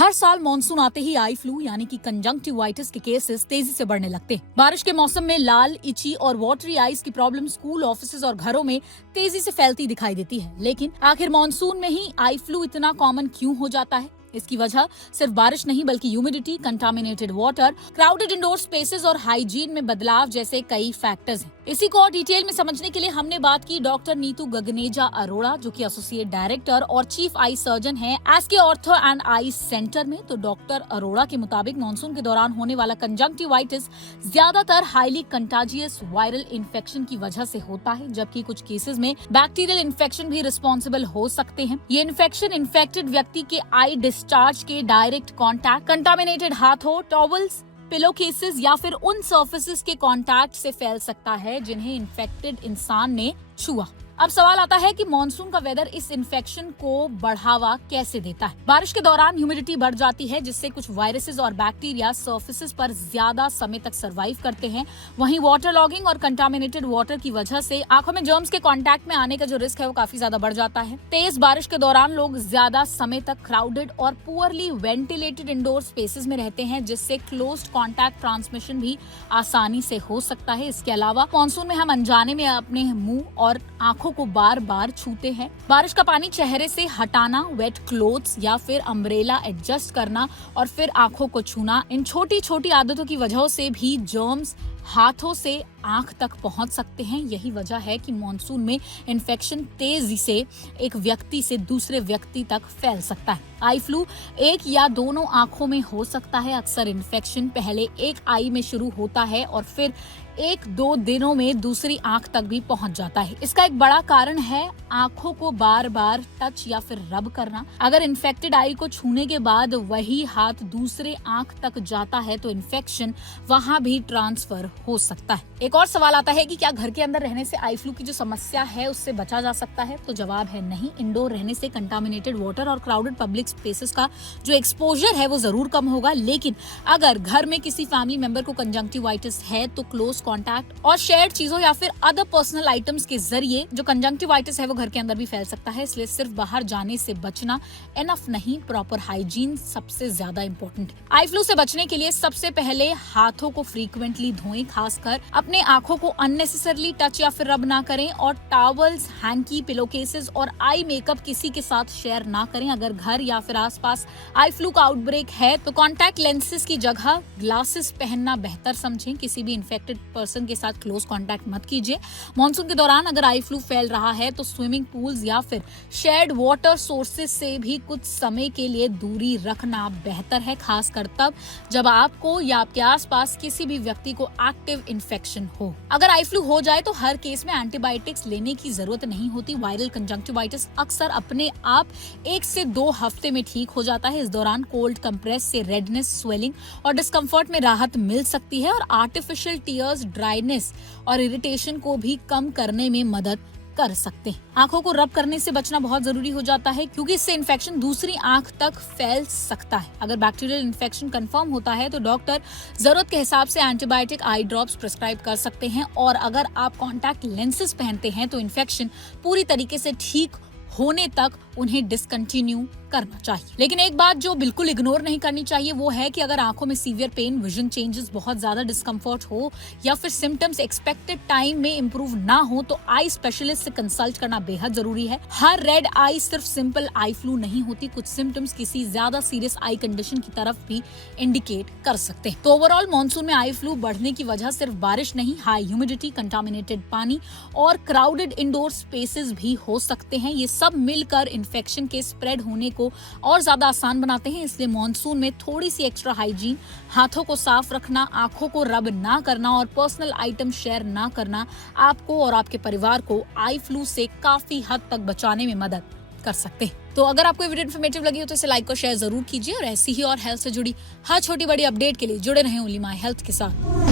हर साल मॉनसून आते ही eye flu यानी कि कंजंक्टिवाइटिस के केसेस तेजी से बढ़ने लगते हैं। बारिश के मौसम में लाल, इची और वाटरी आईज की प्रॉब्लम स्कूल, ऑफिस और घरों में तेजी से फैलती दिखाई देती है। लेकिन आखिर मॉनसून में ही आई फ्लू इतना कॉमन क्यों हो जाता है? इसकी वजह सिर्फ बारिश नहीं बल्कि humidity, contaminated water, crowded indoor spaces और हाइजीन में बदलाव जैसे कई फैक्टर्स हैं। इसी को और डिटेल में समझने के लिए हमने बात की डॉक्टर नीतू गगनेजा अरोड़ा, जो कि एसोसिएट डायरेक्टर और चीफ आई सर्जन हैं SK ortho and eye centre में। तो डॉक्टर अरोड़ा के मुताबिक मानसून के दौरान होने वाला कंजंक्टिवाइटिस ज्यादातर हाईली कंटाजियस वायरल इन्फेक्शन की वजह से होता है, जबकि कुछ केसेस में बैक्टीरियल इन्फेक्शन भी रिस्पॉन्सिबल हो सकते हैं। ये इन्फेक्शन इन्फेक्टेड व्यक्ति के आई डिस्चार्ज के डायरेक्ट कांटेक्ट, कंटामिनेटेड हाथों, टॉवल्स, पिलो केसेस या फिर उन सर्फेसिस के कांटेक्ट से फैल सकता है जिन्हें इन्फेक्टेड इंसान ने छुआ। अब सवाल आता है कि मॉनसून का वेदर इस इन्फेक्शन को बढ़ावा कैसे देता है। बारिश के दौरान ह्यूमिडिटी बढ़ जाती है, जिससे कुछ वायरसेस और बैक्टीरिया सर्फेसिस पर ज्यादा समय तक सर्वाइव करते हैं। वहीं वाटर लॉगिंग और कंटामिनेटेड वाटर की वजह से आंखों में जर्म्स के कांटेक्ट में आने का जो रिस्क है वो काफी ज्यादा बढ़ जाता है। तेज बारिश के दौरान लोग ज्यादा समय तक क्राउडेड और पुअरली वेंटिलेटेड इंडोर स्पेसेस में रहते हैं, जिससे क्लोज्ड कॉन्टैक्ट ट्रांसमिशन भी आसानी से हो सकता है। इसके अलावा मानसून में हम अनजाने में अपने मुंह और आंखों को बार बार छूते हैं। बारिश का पानी चेहरे से हटाना, वेट क्लोथ्स या फिर अम्ब्रेला एडजस्ट करना और फिर आंखों को छूना, इन छोटी छोटी आदतों की वजह से भी जर्म्स हाथों से आंख तक पहुंच सकते हैं। यही वजह है कि मॉनसून में इन्फेक्शन तेजी से एक व्यक्ति से दूसरे व्यक्ति तक फैल सकता है। आई फ्लू एक या दोनों आंखों में हो सकता है। अक्सर इन्फेक्शन पहले एक आई में शुरू होता है और फिर 1-2 दिनों में दूसरी आंख तक भी पहुंच जाता है। इसका एक बड़ा कारण है आंखों को बार बार टच या फिर रब करना। अगर इन्फेक्टेड आई को छूने के बाद वही हाथ दूसरे आंख तक जाता है तो इन्फेक्शन वहां भी ट्रांसफर हो सकता है। एक और सवाल आता है कि क्या घर के अंदर रहने से आई फ्लू की जो समस्या है उससे बचा जा सकता है? तो जवाब है नहीं। इंडोर रहने से कंटामिनेटेड वाटर और क्राउडेड पब्लिक स्पेसेस का जो एक्सपोजर है वो जरूर कम होगा, लेकिन अगर घर में किसी फैमिली मेंबर को कंजंक्टिवाइटिस है तो क्लोज कॉन्टैक्ट और शेयर्ड चीजों या फिर अदर पर्सनल आइटम्स के जरिए जो कंजंक्टिवाइटिस है वो घर के अंदर भी फैल सकता है। इसलिए सिर्फ बाहर जाने से बचना इनफ नहीं, प्रॉपर हाइजीन सबसे ज्यादा इंपॉर्टेंट है। आई फ्लू से बचने के लिए सबसे पहले हाथों को फ्रीक्वेंटली धोएं, खासकर अपने आंखों को अननेसेसरली टच या फिर रब ना करें और टॉवल्स, हैंकी, पिलो केसेस और आई मेकअप किसी के साथ शेयर ना करें। अगर घर या फिर आसपास आई फ्लू का आउटब्रेक है तो कॉन्टैक्ट लेंसेज की जगह ग्लासेस पहनना बेहतर समझें। किसी भी इन्फेक्टेड पर्सन के साथ क्लोज कॉन्टैक्ट मत कीजिए। मॉनसून के दौरान अगर आई फ्लू फैल रहा है तो स्विमिंग पूल्स या फिर शेयर्ड वाटर सोर्सेज से भी कुछ समय के लिए दूरी रखना बेहतर है, खासकर तब जब आपको या आपके आसपास किसी भी व्यक्ति को एक्टिव इन्फेक्शन हो। अगर आई फ्लू हो जाए तो हर केस में एंटीबायोटिक्स लेने की जरूरत नहीं होती। वायरल कंजंक्टिवाइटिस अक्सर अपने आप 1 से 2 हफ्ते में ठीक हो जाता है। इस दौरान कोल्ड कंप्रेस से रेडनेस, स्वेलिंग और डिस्कम्फर्ट में राहत मिल सकती है और आर्टिफिशियल टीयर्स ड्राइनेस और इरिटेशन को भी कम करने में मदद कर सकते हैं। आंखों को रब करने से बचना बहुत जरूरी हो जाता है, क्योंकि इससे इन्फेक्शन दूसरी आंख तक फैल सकता है। अगर बैक्टीरियल इन्फेक्शन कंफर्म होता है तो डॉक्टर जरूरत के हिसाब से एंटीबायोटिक आई ड्रॉप्स प्रिस्क्राइब कर सकते हैं और अगर आप कॉन्टैक्ट लेंसेज पहनते हैं तो इन्फेक्शन पूरी तरीके से ठीक होने तक उन्हें डिसकंटिन्यू करना चाहिए। लेकिन एक बात जो बिल्कुल इग्नोर नहीं करनी चाहिए वो है कि अगर आंखों में सीवियर पेन, विजन चेंजेस, बहुत ज्यादा डिस्कम्फर्ट हो या फिर सिम्टम्स एक्सपेक्टेड टाइम में इंप्रूव ना हो तो आई स्पेशलिस्ट से कंसल्ट करना बेहद जरूरी है। हर रेड आई सिर्फ सिंपल आई फ्लू नहीं होती। कुछ सिम्टम्स किसी ज्यादा सीरियस आई कंडीशन की तरफ भी इंडिकेट कर सकते हैं। तो ओवरऑल मॉनसून में आई फ्लू बढ़ने की वजह सिर्फ बारिश नहीं, हाई ह्यूमिडिटी, कंटामिनेटेड पानी और क्राउडेड इंडोर स्पेसेस भी हो सकते हैं। ये सब मिलकर इन्फेक्शन के स्प्रेड होने को और ज्यादा आसान बनाते हैं। इसलिए मॉनसून में थोड़ी सी एक्स्ट्रा हाइजीन, हाथों को साफ रखना, आंखों को रब ना करना और पर्सनल आइटम शेयर ना करना आपको और आपके परिवार को आई फ्लू से काफी हद तक बचाने में मदद कर सकते हैं। तो अगर आपको वीडियो इन्फॉर्मेटिव लगी हो तो इसे लाइक और शेयर जरूर कीजिए और ऐसी ही और हेल्थ से जुड़ी हर छोटी बड़ी अपडेट के लिए जुड़े रहें ओनली माय हेल्थ के साथ।